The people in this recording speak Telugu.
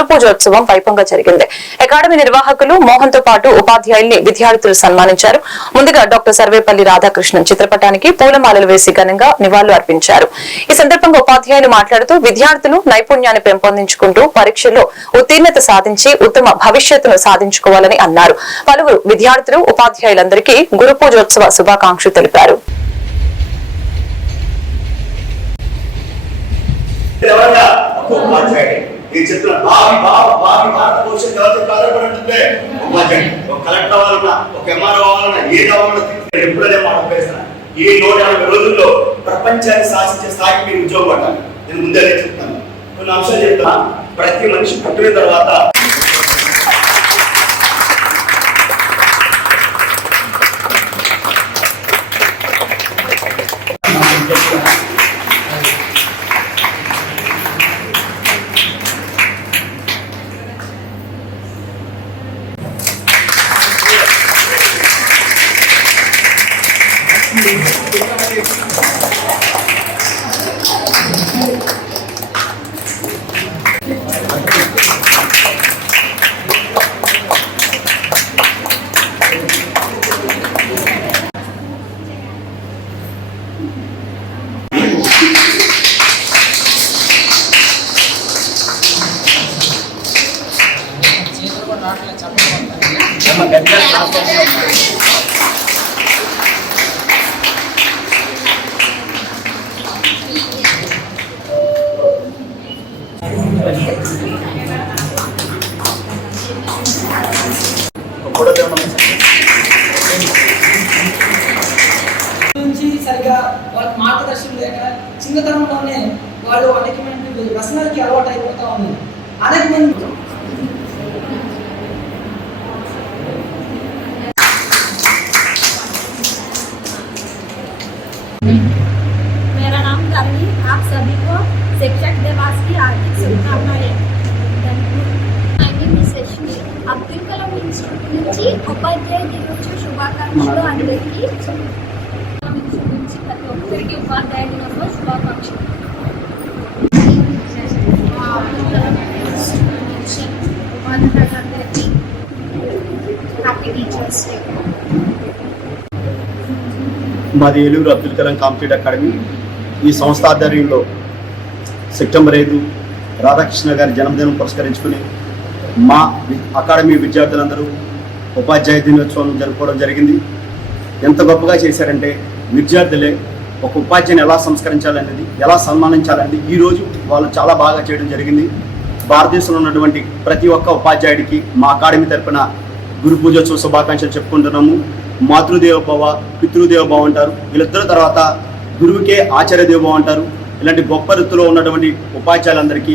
గురు పూజోత్సవం వైభవంగా జరిగింది. అకాడమీ నిర్వాహకులు మోహన్ తో పాటు ఉపాధ్యాయుల్ని విద్యార్థులు సన్మానించారు. ముందుగా డాక్టర్ సర్వేపల్లి రాధాకృష్ణన్ చిత్రపటానికి పూలమాలలు వేసి ఘనంగా నివాళులు అర్పించారు. ఈ సందర్భంగా ఉపాధ్యాయులు మాట్లాడుతూ విద్యార్థులు నైపుణ్యాన్ని పెంపొందించుకుంటూ పరీక్షల్లో ఉత్తీర్ణత సాధించి ఉత్తమ భవిష్యత్తును సాధించుకోవాలని అన్నారు. పలువురు విద్యార్థులు ఉపాధ్యాయులందరికీ గురు పూజోత్సవ శుభాకాంక్షలు తెలిపారు. ఈ చిత్రం భావి భారత భవిష్యత్తు ఎవరితో ఆధారపడుతుంటే కలెక్టర్ అవ్వాలన్నా ఒక ఎంఆర్ఓ అవ్వాలన్నా ఏది అవ్వాలన్నా ఎప్పుడైనా మాట వేస్తాను. ఈ 180 రోజుల్లో ప్రపంచాన్ని శాసించే స్థాయికి మీరు ఉద్యోగం పట్టాలి. నేను ముందే చెప్తాను. కొన్ని అంశాలు చెప్తాను. ప్రతి మనిషి పుట్టిన తర్వాత సరిగా వాళ్ళకి మార్గదర్శనం లేక చిన్నతనంలోనే వాళ్ళు అనేకమైన వ్యసనాలకి అలవాటు అయిపోతా ఉంది. అనేక మంది मेरा नाम गांधी, आप सभी को शिक्षक दिवस की हार्दिक शुभकामनाएं. My name is Rashmi. Abdul Kalam institute నుంచి ఉపాధ్యాయ దినోత్సవ శుభాకాంక్షలు అందరికీ. నుంచి ప్రతి ఒక్కరికి ఉపాధ్యాయ దినోత్సవ శుభాకాంక్షలు. ఉపాధ్యాయులందరికీ హ్యాపీ టీచర్స్ డే. మాది ఏలూరు అబ్దుల్ కలాం కాంపిటేటివ్ అకాడమీ. ఈ సంస్థ ఆధ్వర్యంలో సెప్టెంబర్ 5 రాధాకృష్ణ గారి జన్మదినం పురస్కరించుకుని మా అకాడమీ విద్యార్థులందరూ ఉపాధ్యాయ దినోత్సవం జరుపుకోవడం జరిగింది. ఎంత గొప్పగా చేశారంటే విద్యార్థులే ఒక ఉపాధ్యాయుని ఎలా సంస్కరించాలనేది, ఎలా సన్మానించాలనేది ఈరోజు వాళ్ళు చాలా బాగా చేయడం జరిగింది. భారతదేశంలో ఉన్నటువంటి ప్రతి ఒక్క ఉపాధ్యాయుడికి మా అకాడమీ తరఫున గురు పూజోత్సవ శుభాకాంక్షలు చెప్పుకుంటున్నాము. మాతృదేవోభవ, పితృదేవోభవ అంటారు. వీళ్ళిద్దరు తర్వాత గురువుకే ఆచార్య దేవోభవ అంటారు. ఇలాంటి గొప్ప వృత్తిలో ఉన్నటువంటి ఉపాధ్యాయులందరికీ